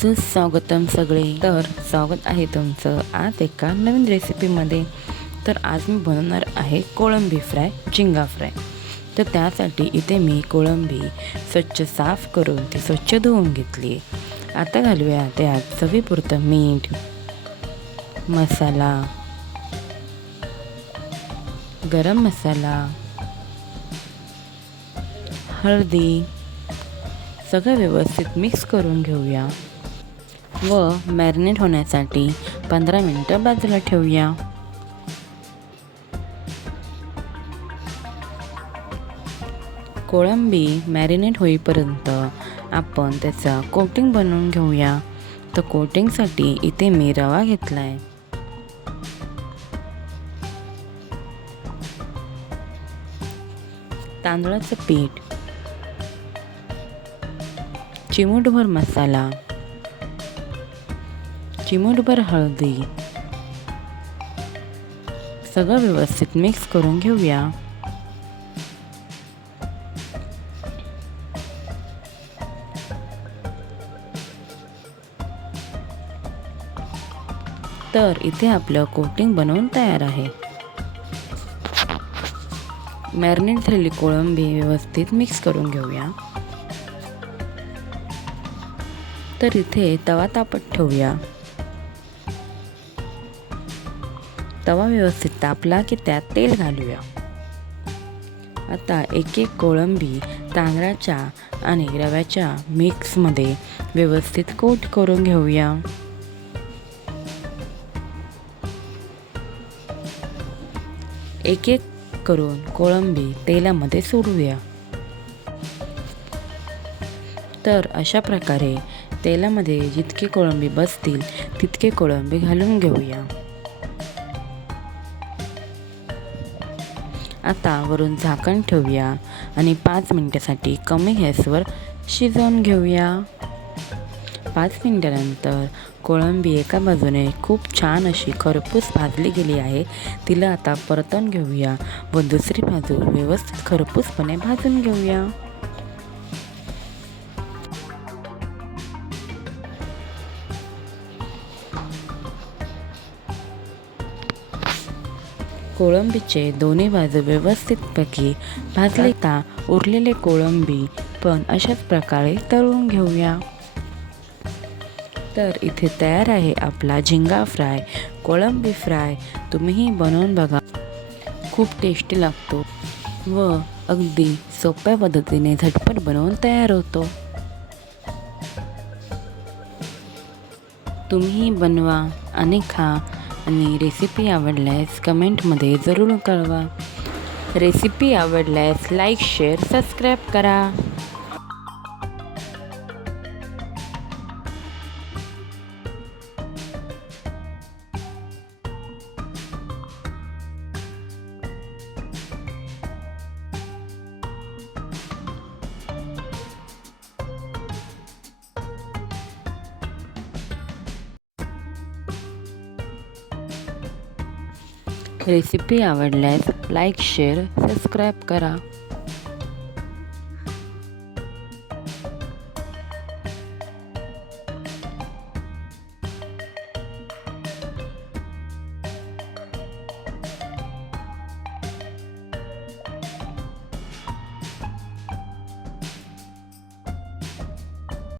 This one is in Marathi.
सुस्वागतम सगळे. तर स्वागत आहे तुमचं आज एका नवीन रेसिपीमध्ये तर आज मी बनवणार आहे कोळंबी फ्राय चिंगा फ्राय. तर त्यासाठी इथे मी कोळंबी स्वच्छ साफ करून ती स्वच्छ धुवून घेतली आता घालूया त्यात चवीपुरतं मीठ मसाला गरम मसाला हळदी सगळं व्यवस्थित मिक्स करून घेऊया. व मॅरिनेट होण्यासाठी पंधरा मिनटं बाजूला ठेवूया. कोळंबी मॅरिनेट होईपर्यंत आपण त्याचा कोटिंग बनवून घेऊया. तर कोटिंगसाठी इथे मी रवा घेतला आहे तांदळाचं पीठ. चिमूटभर मसाला. चिमूटभर हळदी. सगळं व्यवस्थित मिक्स करून घेऊया. तर इथे आपलं कोटिंग बनवून तयार आहे. मॅरिनेट झालेली कोळंबी व्यवस्थित मिक्स करून घेऊया. तर इथे तवा तापत ठेवूया. तवा व्यवस्थित तापला की त्यात तेल घालूया. आता एक एक कोळंबी तांदळाच्या आणि रव्याच्या मिक्समध्ये व्यवस्थित कोट करून घेऊया. एक एक करून कोळंबी तेलामध्ये सोडूया. तर अशा प्रकारे तेलामध्ये जितके कोळंबी बसतील तितके कोळंबी घालून घेऊया. आता वरून झाकण ठेवूया आणि पाच मिनटासाठी कमी गॅसवर शिजवून घेऊया. पाच मिनटानंतर कोळंबी एका बाजूने खूप छान अशी खरपूस भाजली गेली आहे. तिला आता परतून घेऊया व दुसरी बाजू व्यवस्थित खरपूसपणे भाजून घेऊया. कोळंबीचे दोन्ही बाजू व्यवस्थितपैकी भाजले का उरलेले कोळंबी पण अशाच प्रकारे तळून घेऊया. तर इथे तयार आहे आपला झिंगा फ्राय कोळंबी फ्राय. तुम्हीही बनवून बघा. खूप टेस्टी लागतो व अगदी सोप्या पद्धतीने झटपट बनवून तयार होतो. तुम्ही बनवा आणि खा. आणि रेसिपी आवडल्यास कमेंटमध्ये जरूर कळवा. रेसिपी आवडल्यास लाईक शेअर सबस्क्राईब करा. रेसिपी आवडल्यास लाईक शेअर सबस्क्राईब करा.